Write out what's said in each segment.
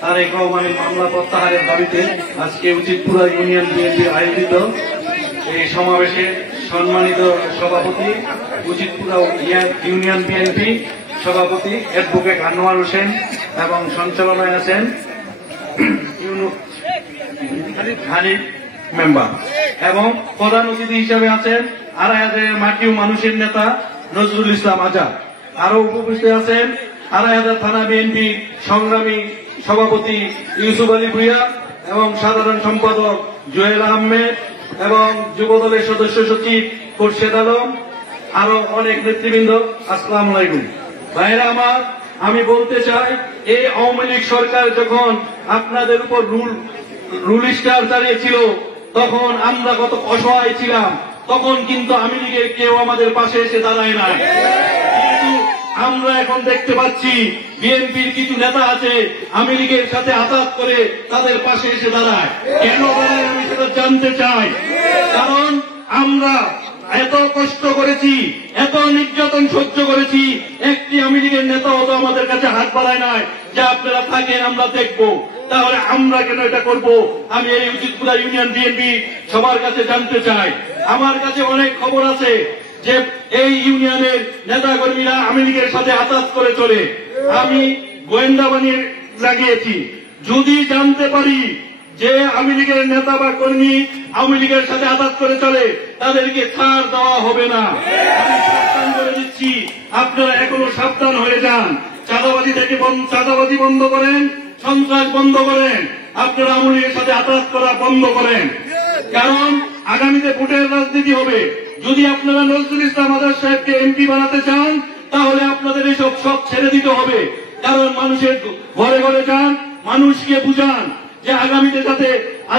তারেক রহমানের মামলা প্রত্যাহারের দাবিতে আজকে উচিতপুরা ইউনিয়ন বিএনপির আয়োজিত এই সমাবেশে সম্মানিত সভাপতি উচিতপুরা ইউনিয়ন বিএনপি সভাপতি অ্যাডভোকেট আনোয়ার হোসেন এবং সঞ্চালনায় আছেন হানিফ মেম্বার এবং প্রধান অতিথি হিসেবে আছেন আড়াইহাজারের মাটি ও মানুষের নেতা নজরুল ইসলাম আজাদ। আরো উপস্থিত আছেন আড়াইহাজার থানা বিএনপি সংগ্রামী সভাপতি ইউসুফ আলী ভুইয়া এবং সাধারণ সম্পাদক জুয়েল আহমেদ এবং যুবদলের সদস্য সচিব খোরশেদ আলম, আরো অনেক নেতৃবৃন্দ। আসসালামু আলাইকুম ভাইরা আমার, আমি বলতে চাই এই আওয়ামী লীগ সরকার যখন আপনাদের উপর রুল স্টার চালিয়েছিল তখন আমরা কত অসহায় ছিলাম, তখন কিন্তু আওয়ামী লীগের কেউ আমাদের পাশে এসে দাঁড়ায় নাই। কিন্তু আমরা এখন দেখতে পাচ্ছি বিএনপির কিছু নেতা আছে আওয়ামী লীগের সাথে আঘাত করে তাদের পাশে এসে দাঁড়ায়। কেন দাঁড়ায় আমি সেটা জানতে চাই। কারণ আমরা এত কষ্ট করেছি, এত নির্যাতন সহ্য করেছি, একটি আওয়ামী লীগের নেতাও তো আমাদের কাছে হাত বাড়ায় নাই যে আপনারা থাকেন আমরা দেখব। তাহলে আমরা কেন এটা করব? আমি এই উচিতপুরা ইউনিয়ন বিএনপি সবার কাছে জানতে চাই। আমার কাছে অনেক খবর আছে যে এই ইউনিয়নের নেতা কর্মীরা আওয়ামী লীগের সাথে আঘাত করে চলে। আমি গোয়েন্দা বানিয়ে লাগিয়েছি, যদি জানতে পারি যে আওয়ামী লীগের নেতা বা কর্মী আওয়ামী লীগের সাথে আঘাত করে চলে তাদেরকে ছাড় দেওয়া হবে না। আমি সাবধান করে দিচ্ছি, আপনারা এখনো সাবধান হয়ে যান। চাঁদাবাজি বন্ধ করেন, সন্ত্রাস বন্ধ করেন, আপনারা আওয়ামী লীগের সাথে আঘাত করা বন্ধ করেন। কারণ আগামীতে ভোটের রাজনীতি হবে। যদি আপনারা নজরুল ইসলাম আজাদ সাহেবকে এমপি বানাতে চান তাহলে আপনাদের এসব সব ছেড়ে দিতে হবে। কারণ মানুষের ঘরে ঘরে যান, মানুষকে বুঝান যে আগামীতে যাতে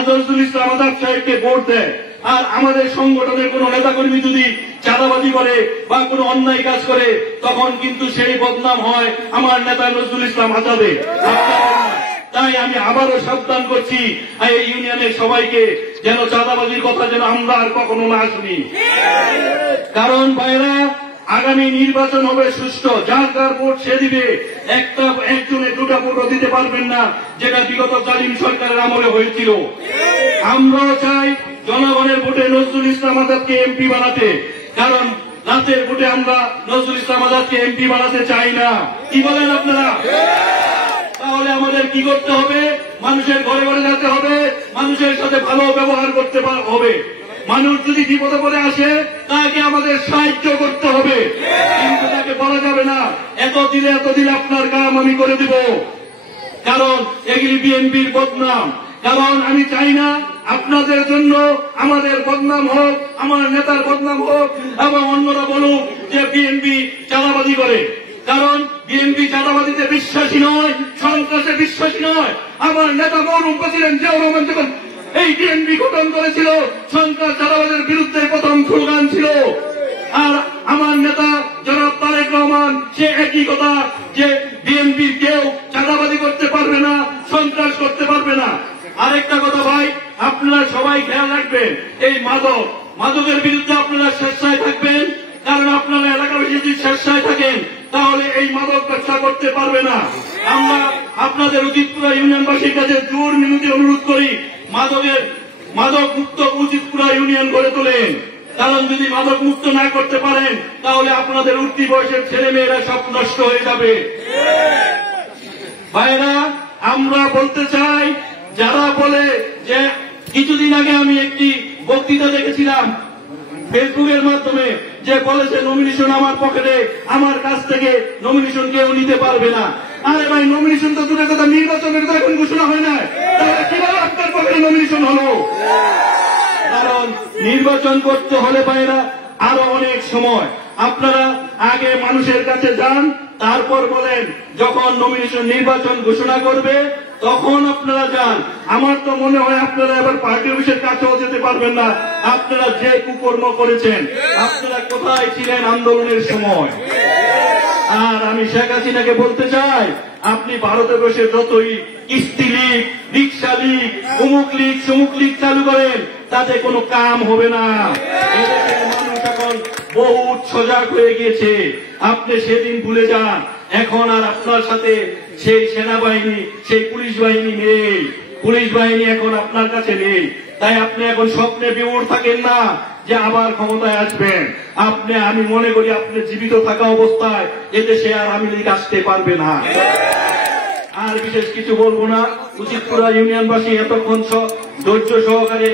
নজরুল ইসলাম আজাদ সাহেবকে ভোট দেয়। আর আমাদের সংগঠনের কোন নেতাকর্মী যদি চাঁদাবাজি করে বা কোন অন্যায় কাজ করে তখন কিন্তু সেই বদনাম হয় আমার নেতা নজরুল ইসলাম আজাদের। তাই আমি আবারও সাবধান করছি এই ইউনিয়নের সবাইকে যেন চাঁদাবাজির কথা যেন আমরা আর কখনো না শুনি। কারণ ভাইরা, আগামী নির্বাচন হবে সুষ্ঠু, যার যার ভোট সে দিবে। একজনে দুটা ভোটও দিতে পারবেন না, যেটা বিগত জালিম সরকারের আমলে হয়েছিল। আমরাও চাই জনগণের ভোটে নজরুল ইসলাম আজাদকে এমপি বানাতে। কারণ রাতের ভোটে আমরা নজরুল ইসলাম আজাদকে এমপি বানাতে চাই না। কি বলেন আপনারা? তাহলে আমাদের কি করতে হবে? মানুষের ঘরে ঘরে যেতে হবে, মানুষের সাথে ভালো ব্যবহার করতে হবে। মানুষ যদি বিপদে পড়ে আসে তাকে আমাদের সাহায্য করতে হবে, কিন্তু তাকে বলা যাবে না এত দিলে আপনার কাম আমি করে দিব। কারণ এগুলি বিএনপির বদনাম। কারণ আমি চাই না আপনাদের জন্য আমাদের বদনাম হোক, আমার নেতার বদনাম হোক এবং অন্যরা বলুক যে বিএনপি চাঁদাবাজি করে। কারণ বিএনপি চাঁদাবাজিতে বিশ্বাসী নয়, সন্ত্রাসে বিশ্বাসী নয়। আমার নেতা মরহুম প্রেসিডেন্ট জিয়াউর রহমান যখন এই বিএনপি গঠন করেছিল সন্ত্রাস চাঁদাবাজের বিরুদ্ধে প্রথম স্লোগান ছিল। আর আমার নেতা জনাব তারেক রহমান সে একই কথা যে বিএনপি কেউ চাঁদাবাজি করতে পারবে না, সন্ত্রাস করতে পারবে না। আরেকটা কথা ভাই, আপনারা সবাই খেয়াল রাখবেন, এই মাদকের বিরুদ্ধে আপনারা স্বেচ্ছায় থাকবেন। কারণ আপনারা এলাকাবাসী যদি স্বেচ্ছায় থাকেন তাহলে এই মাদক ব্যবসা করতে পারবে না। আমরা আপনাদের উচিতপুরা ইউনিয়নবাসীর কাছে জোর মিনতি অনুরোধ করি, মাদক মুক্ত উচিতপুরা ইউনিয়ন গড়ে তোলেন। কারণ যদি মাদক মুক্ত না করতে পারেন তাহলে আপনাদের উঠতি বয়সের ছেলে মেয়েরা সব নষ্ট হয়ে যাবে। ভাইরা, আমরা বলতে চাই, যারা বলে যে কিছুদিন আগে আমি একটি বক্তৃতা দেখেছিলাম ফেসবুকের মাধ্যমে যে বলেছে নমিনেশন আমার পকেটে, আমার কাছ থেকে নমিনেশন কেউ নিতে পারবে না। আরে ভাই, নমিনেশন তো দূরের কথা, নির্বাচনের তো এখন ঘোষণা হয় না, তাহলে কিভাবে আপনার পকেটে নমিনেশন হলো? কারণ নির্বাচন করতে হলে ভাইরা আরো অনেক সময়। আপনারা আগে মানুষের কাছে যান, তারপর বলেন যখন নমিনেশন নির্বাচন ঘোষণা করবে তখন আপনারা যান। আমার তো মনে হয় আপনারা এবার পার্টি অফিসের কাছেও যেতে পারবেন না। আপনারা যে কুকর্ম করেছেন, আপনারা কোথায় ছিলেন আন্দোলনের সময়? আর আমি শেখ হাসিনাকে বলতে চাই, আপনি ভারতে বসে যতই কিস্তি লীগ, রিক্সা লীগ, অমুক লীগ, সমুক লীগ চালু করেন, তাতে কোনো কাম হবে না। এদেশের মানুষ এখন বহুত সজাগ হয়ে গিয়েছে। আপনি সেদিন ভুলে যান, এখন আর আপনার সাথে সেই সেনাবাহিনী, সেই পুলিশ বাহিনী নেই। পুলিশ বাহিনী এখন আপনার কাছে নেই। তাই আপনি এখন স্বপ্নে বিমূঢ় থাকেন না যে আবার ক্ষমতায় আসবেন। আমি মনে করি আপনি জীবিত থাকা অবস্থায় এদেশে আর আওয়ামী লীগ আসতে পারবে না। আর বিশেষ কিছু বলবো না। উচিতপুরা ইউনিয়নবাসী এতক্ষণ ধৈর্য সহকারে